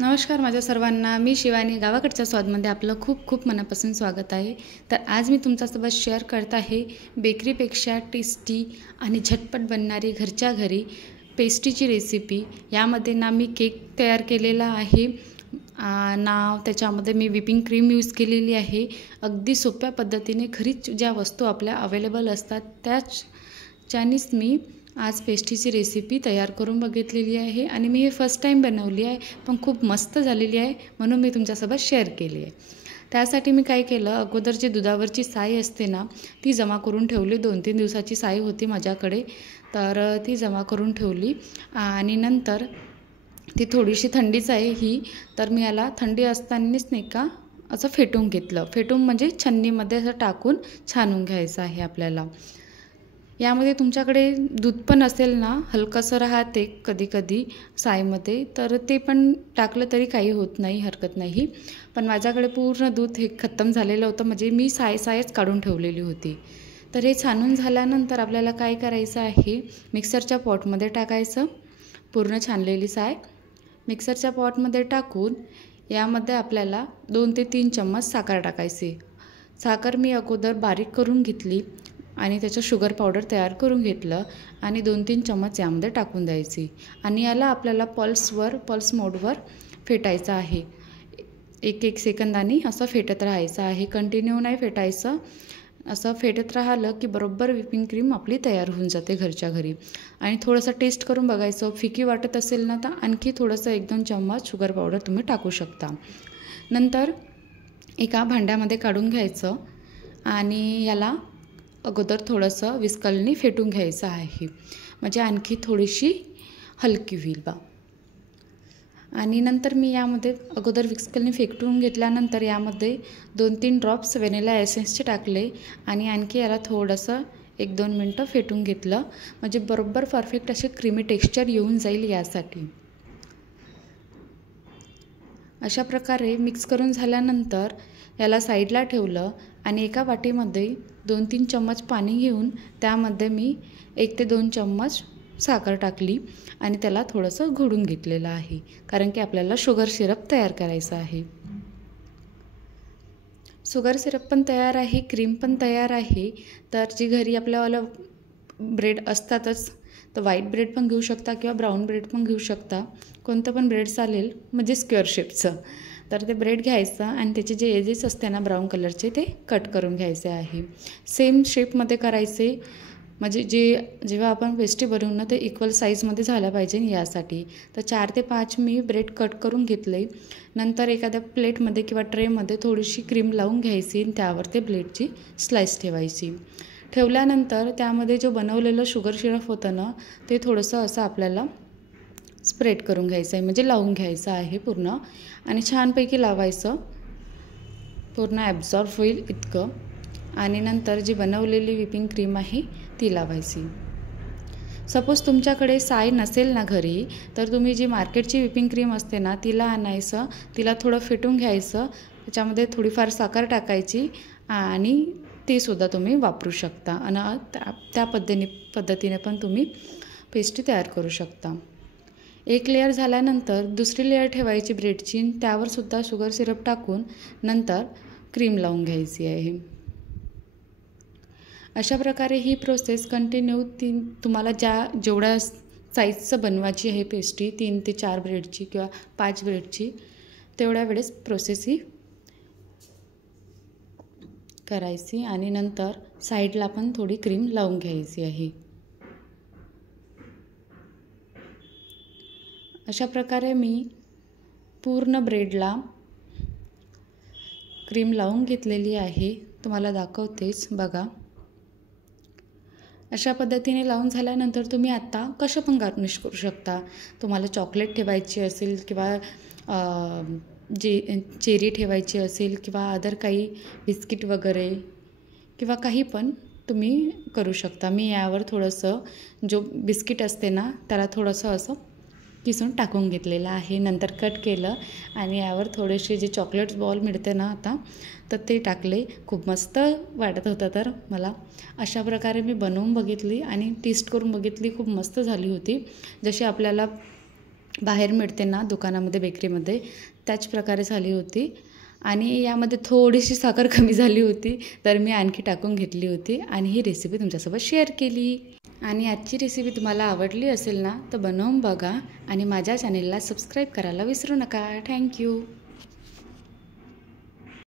नमस्कार माझ्या सर्वांना, मी शिवानी. गावाकडच्या स्वादमध्ये आपलं खूप खूप मनापासून स्वागत आहे. तर आज मी तुमच्यासोबत शेअर करत आहे बेकरीपेक्षा टेस्टी आणि झटपट बनणारी घरच्या घरी पेस्ट्रीची रेसिपी. यामध्ये ना मी केक तयार केलेला आहे, त्याच्यामध्ये मी व्हिपिंग क्रीम यूज केलेली आहे. अगदी सोप्या पद्धतीने घरीच ज्या वस्तू आपल्या अवेलेबल असतात त्याच्यानीच मी आज पेस्ट्रीची रेसिपी तयार करून बघितलेली आहे आणि मी हे फर्स्ट टाईम बनवली आहे, पण खूप मस्त झालेली आहे म्हणून मी तुमच्यासोबत शेअर केली आहे. त्यासाठी मी काय केलं, अगोदर जी दुधावरची साय असते ना ती जमा करून ठेवली. 2-3 दिवसाची साय होती माझ्याकडे, तर ती जमा करून ठेवली आणि नंतर ती थोडीशी थंडीच आहे ही, तर मी याला थंडी असतानाच नाही का असं फेटून घेतलं. फेटून म्हणजे छन्नीमध्ये असं टाकून छानून घ्यायचं आहे आपल्याला. यामध्ये तुमच्याकडे दूध पण असेल ना, हलकंसं राहते कधी कधी सायमध्ये, तर ते पण टाकलं तरी काही होत नाही, हरकत नाही. पण माझ्याकडे पूर्ण दूध हे खतम झालेलं होतं, म्हणजे मी सायच काढून ठेवलेली होती. तर हे छानून झाल्यानंतर आपल्याला काय करायचं आहे, मिक्सरच्या पॉटमध्ये टाकायचं पूर्ण छानलेली साय. मिक्सरच्या पॉटमध्ये टाकून यामध्ये आपल्याला 2 ते 3 चम्मच साखर टाकायची. साखर मी अगोदर बारीक करून घेतली आणि त्याचं शुगर पावडर तयार करून घेतलं आणि 2-3 चम्मच यामध्ये टाकून द्यायची आणि याला आपल्याला पल्स मोडवर फेटायचं आहे. 1-1 सेकंदांनी असं फेटत राहायचं आहे, कंटिन्यू नाही फेटायचं. असं फेटत राहिलं की बरोबर व्हिपिंग क्रीम आपली तयार होऊन जाते घरच्या घरी. आणि थोडंसं टेस्ट करून बघायचं, फिकी वाटत असेल ना तर आणखी थोडंसं 1-2 चम्मच शुगर पावडर तुम्ही टाकू शकता. नंतर एका भांड्यामध्ये काढून घ्यायचं आणि याला अगोदर थोडंसं विस्कलनी फेटून घ्यायचं आहे, म्हणजे आणखी थोडीशी हलकी होईल बा. आणि नंतर मी यामध्ये अगोदर विस्कलनी फेटून घेतल्यानंतर यामध्ये 2-3 ड्रॉप्स व्हॅनिला एसेन्सचे टाकले आणि आणखी याला थोडंसं 1-2 मिनटं फेटून घेतलं, म्हणजे बरोबर परफेक्ट असे क्रीमी टेक्स्चर येऊन जाईल यासाठी. अशा प्रकारे मिक्स करून झाल्यानंतर याला साईडला ठेवलं आणि एका वाटीमध्ये 2-3 चम्मच पाणी घेऊन त्यामध्ये मी 1 ते 2 चम्मच साखर टाकली आणि त्याला थोडंसं घोळून घेतलेलं आहे, कारण की आपल्याला शुगर सिरप तयार करायचं आहे. शुगर सिरप पण तयार आहे, क्रीम पण तयार आहे. तर जी घरी आपल्याला ब्रेड असतातच, तर व्हाईट ब्रेड पण घेऊ शकता किंवा ब्राऊन ब्रेड पण घेऊ शकता, कोणतं पण ब्रेड चालेल, म्हणजे स्क्वेअर शेपचं. तर ते ब्रेड घ्यायचं आणि त्याचे जे एजेस असते ना ब्राऊन कलरचे ते कट करून घ्यायचे आहे. सेम शेपमध्ये करायचे, म्हणजे जेव्हा आपण पेस्ट्री बनवू ना ते इक्वल साईजमध्ये झालं पाहिजे यासाठी. तर 4 ते 5 मी ब्रेड कट करून घेतले. नंतर एखाद्या प्लेटमध्ये किंवा ट्रेमध्ये थोडीशी क्रीम लावून घ्यायची आणि त्यावर ते ब्रेडची स्लाईस ठेवायची. ठेवल्यानंतर त्यामध्ये जो बनवलेलं शुगर सिरप होतं ना ते थोडंसं असं आपल्याला स्प्रेड करून घ्यायचं आहे, म्हणजे लावून घ्यायचं आहे पूर्ण आणि छानपैकी लावायचं, पूर्ण ॲब्झॉर्ब होईल इतकं. आणि नंतर जी बनवलेली व्हिपिंग क्रीम आहे ती लावायची. सपोज तुमच्याकडे साय नसेल ना घरी, तर तुम्ही जी मार्केटची व्हिपिंग क्रीम असते ना तिला आणायचं, तिला थोडं फेटून घ्यायचं, त्याच्यामध्ये थोडीफार साखर टाकायची आणि ती सुद्धा तुम्ही वापरू शकता आणि त्या पद्धतीने पण तुम्ही पेस्ट्री तयार करू शकता. एक लेअर झाल्यानंतर दुसरी लेअर ठेवायची ब्रेडची, त्यावर सुद्धा शुगर सिरप टाकून नंतर क्रीम लावून घ्यायची आहे. अशा प्रकारे ही प्रोसेस कंटिन्यू तुम्हाला जेवढ्या साईजचं बनवायची आहे पेस्ट्री, 3 ते 4 ब्रेडची किंवा 5 ब्रेडची, तेवढ्या वेळेस प्रोसेस ही करायची आणि नंतर साईडला पण थोडी क्रीम लावून घ्यायची आहे. अशा प्रकारे मी पूर्ण ब्रेडला क्रीम लावून घेतलेली आहे, तुम्हाला दाखवतेच बघा. अशा पद्धतीने लावून झाल्यानंतर तुम्ही आता कशा पण गार्निश करू शकता. तुम्हाला चॉकलेट ठेवायची असेल किंवा चेरी ठेवायची असेल किंवा अदर काही बिस्किट वगैरे किंवा काही पण तुम्ही करू शकता. मी यावर थोडंसं जो बिस्किट असते ना त्याला थोडंसं असं किसून टाकून घेतलेलं आहे, नंतर कट केलं आणि यावर थोडेसे जे चॉकलेट्स बॉल मिळते ना आता, तर ते टाकले. खूप मस्त वाटत होतं तर मला. अशा प्रकारे मी बनवून बघितली आणि टेस्ट करून बघितली, खूप मस्त झाली होती. जशी आपल्याला बाहेर मिळते ना दुकानामध्ये बेकरीमध्ये, त्याच प्रकारे झाली होती. आणि यामध्ये थोडीशी साखर कमी झाली होती, तर मी आणखी टाकून घेतली होती आणि ही रेसिपी तुमच्यासोबत शेअर केली. आणि आजची रेसिपी तुम्हाला आवडली असेल ना, तर बनवून बघा आणि माझ्या चॅनेलला सबस्क्राईब करायला विसरू नका. थँक्यू.